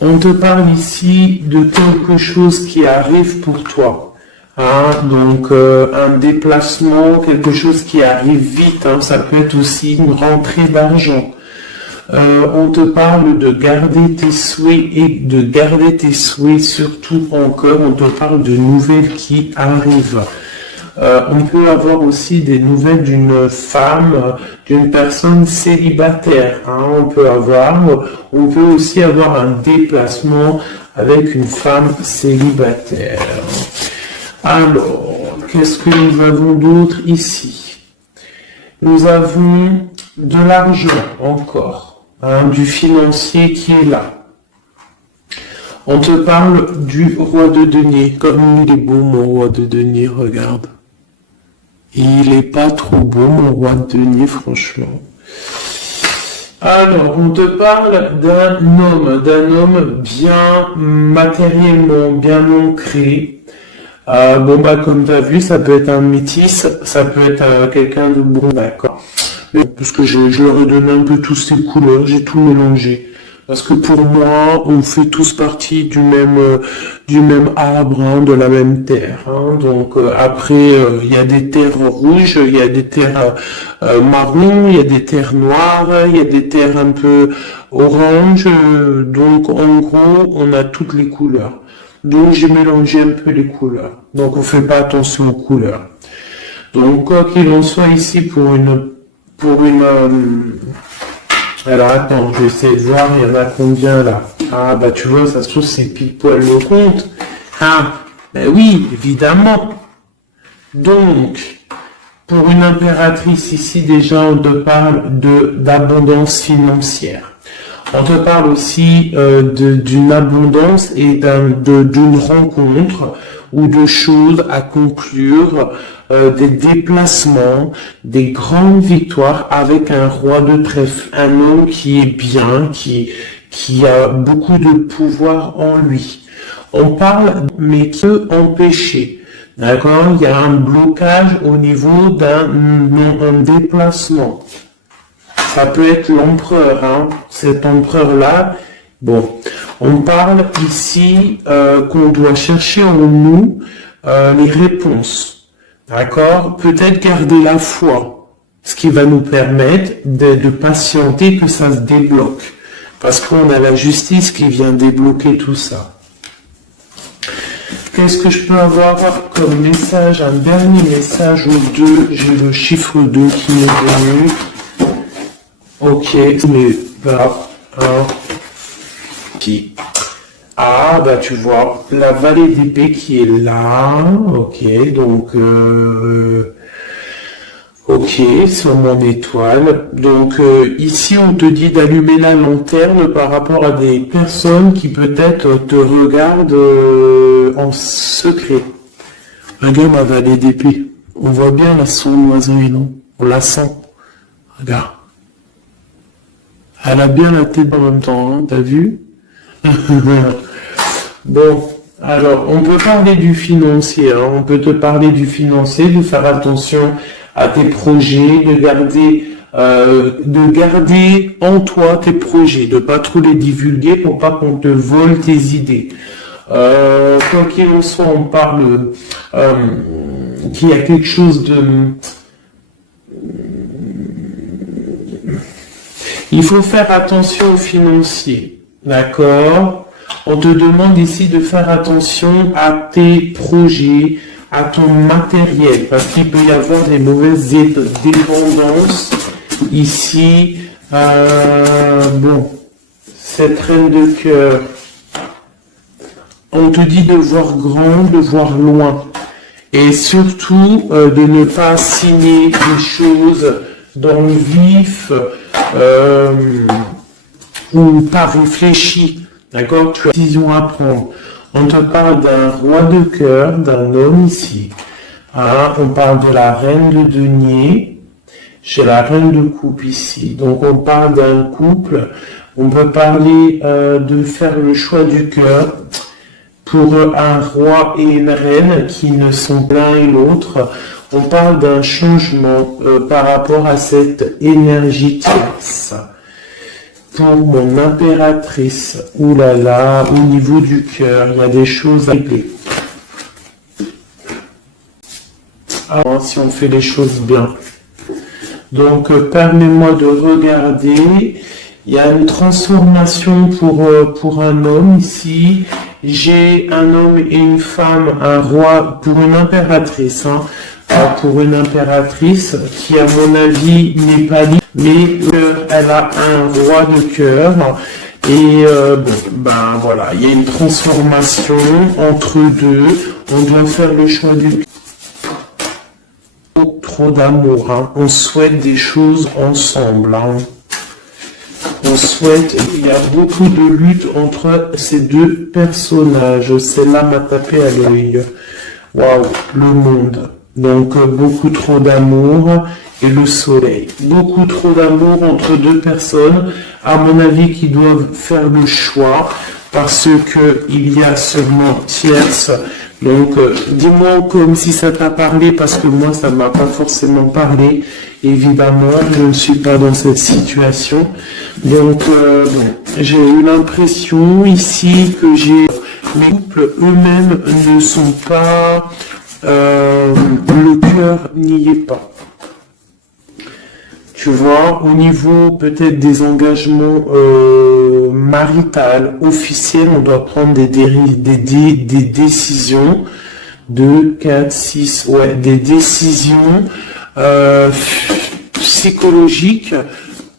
On te parle ici de quelque chose qui arrive pour toi. Hein, donc un déplacement, quelque chose qui arrive vite. Hein, ça peut être aussi une rentrée d'argent. On te parle de garder tes souhaits et de garder tes souhaits surtout encore. On te parle de nouvelles qui arrivent. On peut avoir aussi des nouvelles d'une femme, d'une personne célibataire. Hein, on peut aussi avoir un déplacement avec une femme célibataire. Alors, qu'est-ce que nous avons d'autre ici? Nous avons de l'argent encore. Du financier qui est là. On te parle du roi de denier. Comme il est beau mon roi de denier, regarde. Il est pas trop beau mon roi de denier, franchement. Alors, on te parle d'un homme bien matériellement, bien ancré. Comme tu as vu, ça peut être un métis, ça peut être quelqu'un de bon, d'accord. Parce que je leur ai donné un peu tous ces couleurs, j'ai tout mélangé. Parce que pour moi, on fait tous partie du même arbre, hein, de la même terre. Hein. Donc après, il y a des terres rouges, il y a des terres marron, il y a des terres noires, il y a des terres un peu orange. Donc en gros, on a toutes les couleurs. Donc j'ai mélangé un peu les couleurs. Donc on fait pas attention aux couleurs. Donc quoi qu'il en soit ici alors attends, je vais essayer de voir, il y en a combien là? Ah bah tu vois, ça se trouve c'est pile poil le compte. Ah, ben oui, évidemment. Donc, pour une impératrice ici déjà, on te parle d'abondance financière. On te parle aussi d'une abondance et d'une rencontre ou de choses à conclure, des déplacements, des grandes victoires avec un roi de trèfle, un homme qui est bien, qui a beaucoup de pouvoir en lui. On parle, mais qui peut empêcher. D'accord? Il y a un blocage au niveau d'un déplacement. Ça peut être l'empereur, hein. Cet empereur-là. Bon, on parle ici qu'on doit chercher en nous les réponses. D'accord? Peut-être garder la foi, ce qui va nous permettre de patienter que ça se débloque. Parce qu'on a la justice qui vient débloquer tout ça. Qu'est-ce que je peux avoir comme message? Un dernier message au 2. J'ai le chiffre 2 qui m'est venu. Ok, mais bah, qui? Ah, bah tu vois, la vallée d'épée qui est là. Ok, donc ok, sur mon étoile. Donc ici, on te dit d'allumer la lanterne par rapport à des personnes qui peut-être te regardent en secret. Regarde ma vallée d'épée. On voit bien la sournoiserie, non? On la sent. Regarde. Elle a bien la tête en même temps, hein, t'as vu? Bon, alors, on peut parler du financier, hein, on peut te parler du financier, de faire attention à tes projets, de garder en toi tes projets, de pas trop les divulguer pour pas qu'on te vole tes idées. Quoi qu'il en soit, on parle qu'il y a quelque chose de... Il faut faire attention aux financiers, d'accord? On te demande ici de faire attention à tes projets, à ton matériel, parce qu'il peut y avoir des mauvaises dépendances ici. Bon, cette reine de cœur, on te dit de voir grand, de voir loin, et surtout de ne pas signer des choses dans le vif ou pas réfléchi. D'accord? Tu as une décision à prendre. On te parle d'un roi de cœur, d'un homme ici. Hein? On parle de la reine de denier. J'ai la reine de coupe ici. Donc on parle d'un couple. On peut parler de faire le choix du cœur pour un roi et une reine qui ne sont l'un et l'autre. On parle d'un changement par rapport à cette énergie tierce. Pour mon impératrice, oulala, au niveau du cœur, il y a des choses à régler. Alors, si on fait les choses bien. Donc, permets-moi de regarder. Il y a une transformation pour un homme ici. J'ai un homme et une femme, un roi pour une impératrice. Hein. Pour une impératrice qui, à mon avis, n'est pas libre, mais elle a un roi de cœur. Et bon, ben voilà, il y a une transformation entre deux. On doit faire le choix du trop d'amour. Hein. On souhaite des choses ensemble. Hein. On souhaite, il y a beaucoup de lutte entre ces deux personnages. Celle-là m'a tapé à l'œil. Waouh, le monde. Donc, beaucoup trop d'amour et le soleil. Beaucoup trop d'amour entre deux personnes, à mon avis, qui doivent faire le choix parce que il y a seulement tierce. Donc, dis-moi comme si ça t'a parlé parce que moi, ça m'a pas forcément parlé. Évidemment, je ne suis pas dans cette situation. Donc, bon, j'ai eu l'impression ici que les couples eux-mêmes ne sont pas... le cœur n'y est pas. Tu vois, au niveau peut-être des engagements maritales, officiels, on doit prendre des décisions. 2, 4, 6, ouais, des décisions psychologiques,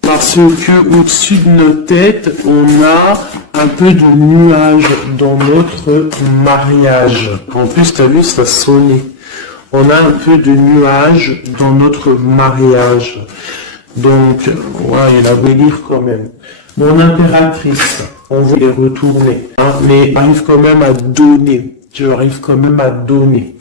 parce que au-dessus de nos têtes, on a un peu de nuages dans notre mariage. En plus, tu as vu, ça sonnait. On a un peu de nuages dans notre mariage. Donc, ouais, il a beau lire quand même. Mon impératrice, on va les retourner. Hein, mais j'arrive quand même à donner. J'arrive quand même à donner.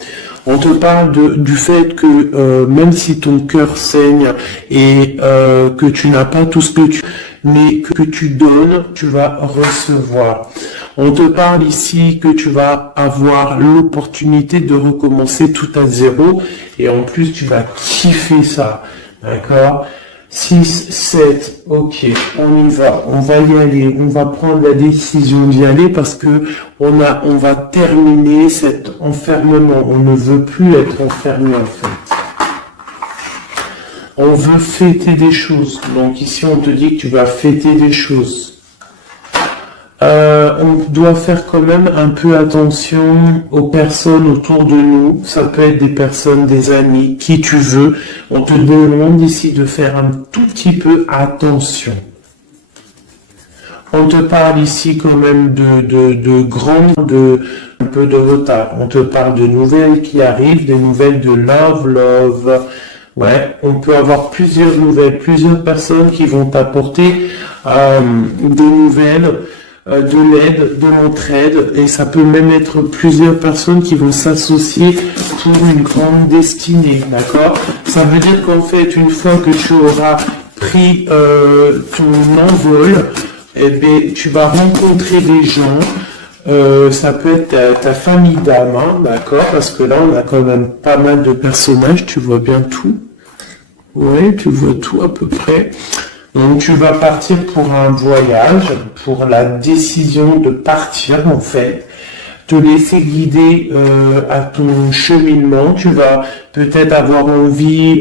On te parle du fait que même si ton cœur saigne et que tu n'as pas tout ce que tu... mais que tu donnes, tu vas recevoir. On te parle ici que tu vas avoir l'opportunité de recommencer tout à zéro et en plus tu vas kiffer ça, d'accord? 6, 7, ok, on y va y aller, on va prendre la décision d'y aller parce que on va terminer cet enfermement, on ne veut plus être enfermé en fait. On veut fêter des choses, donc ici on te dit que tu vas fêter des choses. On doit faire quand même un peu attention aux personnes autour de nous. Ça peut être des personnes, des amis, qui tu veux. On te demande ici de faire un tout petit peu attention. On te parle ici quand même un peu de retard. On te parle de nouvelles qui arrivent, des nouvelles de love. Ouais, on peut avoir plusieurs nouvelles, plusieurs personnes qui vont t'apporter des nouvelles, de l'aide, de l'entraide, et ça peut même être plusieurs personnes qui vont s'associer pour une grande destinée, d'accord? Ça veut dire qu'en fait, une fois que tu auras pris ton envol, eh bien, tu vas rencontrer des gens, ça peut être ta famille d'âme, hein, d'accord? Parce que là, on a quand même pas mal de personnages, tu vois bien tout. Oui, tu vois tout à peu près. Donc tu vas partir pour un voyage, pour la décision de partir en fait, te laisser guider à ton cheminement. Tu vas peut-être avoir envie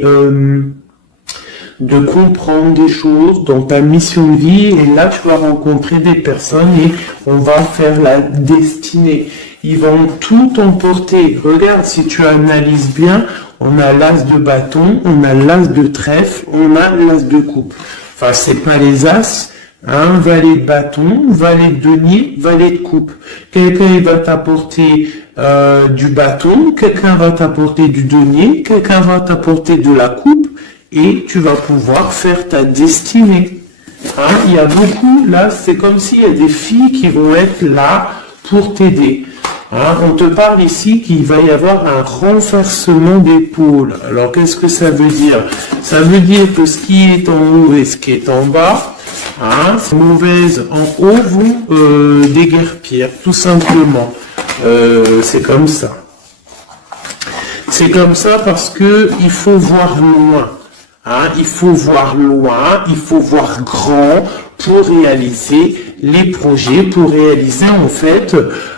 de comprendre des choses dans ta mission de vie et là tu vas rencontrer des personnes et on va faire la destinée. Ils vont tout emporter. Regarde, si tu analyses bien, on a l'as de bâton, on a l'as de trèfle, on a l'as de coupe. Enfin, c'est pas les as, hein, valet de bâton, valet de denier, valet de coupe. Quelqu'un va t'apporter du bâton, quelqu'un va t'apporter du denier, quelqu'un va t'apporter de la coupe, et tu vas pouvoir faire ta destinée. Hein, il y a beaucoup, là, c'est comme s'il y a des filles qui vont être là pour t'aider. Hein, on te parle ici qu'il va y avoir un renversement d'épaule. Alors, qu'est-ce que ça veut dire? Ça veut dire que ce qui est en haut et ce qui est en bas, hein, ces mauvaises en haut vont déguerpir, tout simplement. C'est comme ça. C'est comme ça parce que il faut voir loin. Hein, il faut voir loin, il faut voir grand pour réaliser les projets, pour réaliser en fait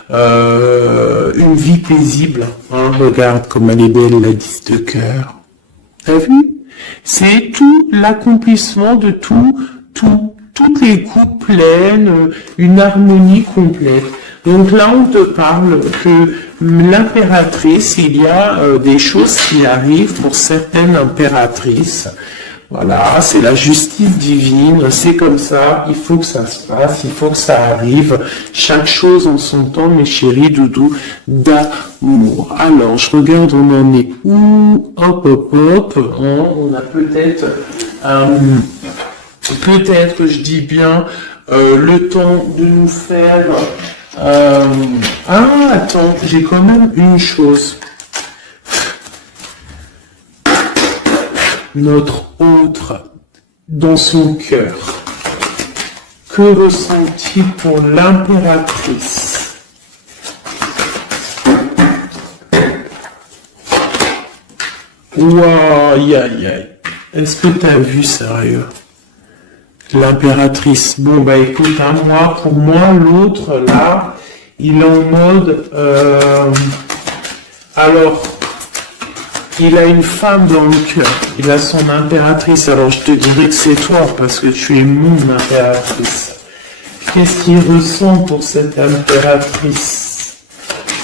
une vie paisible. Hein, regarde comme elle est belle, la 10 de cœur. T'as vu? C'est tout l'accomplissement de toutes les coupes pleines, une harmonie complète. Donc là, on te parle que l'impératrice, il y a des choses qui arrivent pour certaines impératrices. Voilà, c'est la justice divine, c'est comme ça, il faut que ça se passe, il faut que ça arrive. Chaque chose en son temps, mes chéris doudous, d'amour. Alors, je regarde, on en est où? Hop, on a peut-être, je dis bien, le temps de nous faire... attends, j'ai quand même une chose. Notre autre, dans son cœur, que ressent-il pour l'impératrice? Ouah, aïe. Est-ce que t'as vu, sérieux? L'impératrice. Bon, bah écoute, hein, pour moi, l'autre, là, il est en mode... alors, il a une femme dans le cœur. Il a son impératrice. Alors, je te dirais que c'est toi, parce que tu es mon impératrice. Qu'est-ce qu'il ressent pour cette impératrice?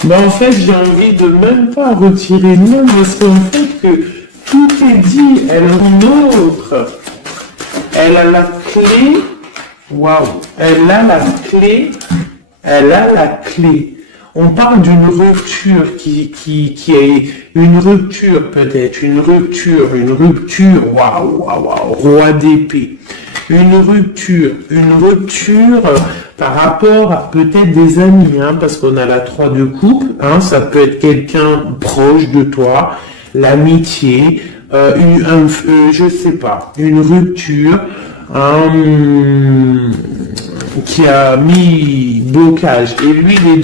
Ben, en fait, j'ai envie de même pas retirer le nom, parce qu'en fait, que tout est dit. Elle est en autre. Elle a la clé. Waouh. Elle a la clé. On parle d'une rupture qui est une rupture peut-être, une rupture, waouh, roi d'épée. Une rupture par rapport à peut-être des amis, hein, parce qu'on a la 3 de coupe, hein, ça peut être quelqu'un proche de toi, l'amitié, je sais pas, une rupture, qui a mis blocage. Et lui, il est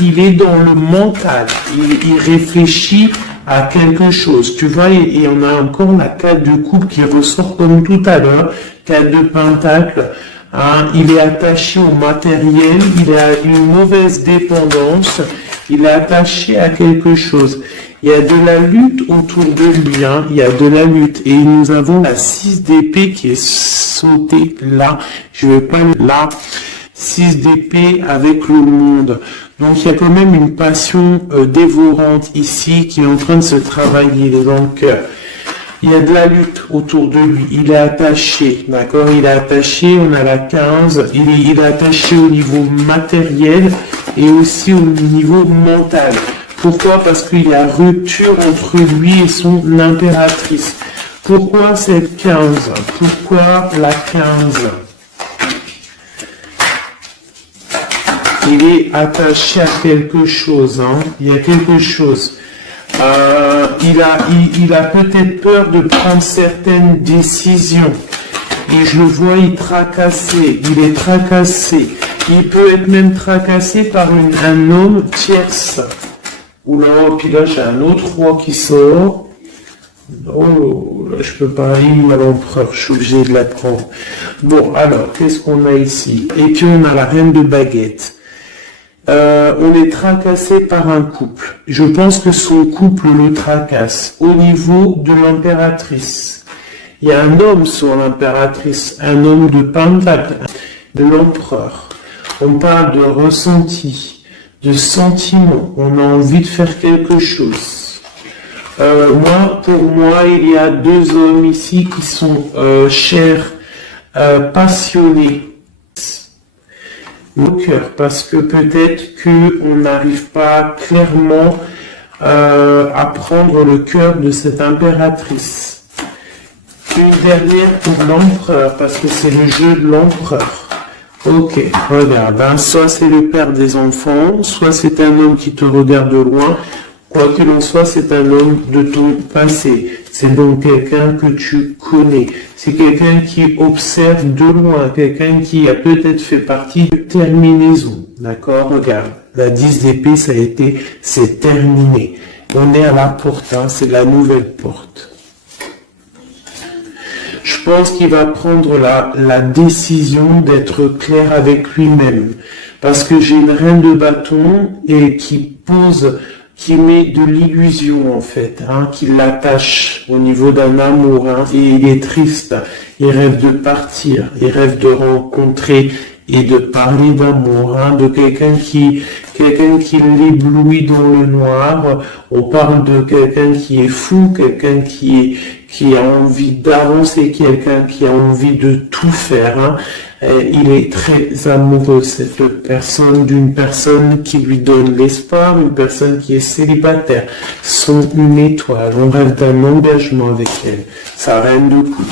il est dans le mental. Il réfléchit à quelque chose. Tu vois, et on a encore la carte de coupe qui ressort comme tout à l'heure, carte de pentacle. Hein, il est attaché au matériel, il a une mauvaise dépendance, il est attaché à quelque chose. Il y a de la lutte autour de lui, hein, il y a de la lutte. Et nous avons la 6 d'épée qui est sautée là, je vais pas là, 6 d'épée avec le monde. Donc il y a quand même une passion dévorante ici qui est en train de se travailler dans le cœur. Il y a de la lutte autour de lui, il est attaché, d'accord? Il est attaché, on a la 15, il est attaché au niveau matériel et aussi au niveau mental. Pourquoi? Parce qu'il y a rupture entre lui et son impératrice. Pourquoi cette 15? Pourquoi la 15? Il est attaché à quelque chose, hein? Il y a quelque chose. Il a peut-être peur de prendre certaines décisions. Et je le vois, il est tracassé. Il peut être même tracassé par un homme tierce. Oula, puis là, j'ai un autre roi qui sort. Oh, là, je peux pas aller à l'empereur, je suis obligé de la prendre. Bon, alors, qu'est-ce qu'on a ici? Et puis, on a la reine de baguette. On est tracassé par un couple. Je pense que son couple le tracasse. Au niveau de l'impératrice, il y a un homme sur l'impératrice, un homme de pentacle, de l'empereur. On parle de ressenti, de sentiment. On a envie de faire quelque chose. Pour moi, il y a deux hommes ici qui sont chers, passionnés. Au cœur, parce que peut-être qu'on n'arrive pas clairement à prendre le cœur de cette impératrice. Une dernière pour l'empereur, parce que c'est le jeu de l'empereur. Ok, regarde, hein, soit c'est le père des enfants, soit c'est un homme qui te regarde de loin. Quoi qu'il en soit, c'est un homme de ton passé. C'est donc quelqu'un que tu connais. C'est quelqu'un qui observe de loin, quelqu'un qui a peut-être fait partie de terminaison. D'accord? Regarde, la 10 d'épée, c'est terminé. On est à la porte, hein, c'est la nouvelle porte. Je pense qu'il va prendre la décision d'être clair avec lui-même. Parce que j'ai une reine de bâton et qui met de l'illusion en fait, hein, qui l'attache au niveau d'un amour, hein, et il est triste, il rêve de partir, il rêve de rencontrer et de parler d'amour, hein, de quelqu'un qui l'éblouit dans le noir. On parle de quelqu'un qui est fou, quelqu'un qui a envie d'avancer, quelqu'un qui a envie de tout faire, hein. Il est très amoureux, cette personne, d'une personne qui lui donne l'espoir, une personne qui est célibataire, sont une étoile, on rêve d'un engagement avec elle, sa reine de coupe.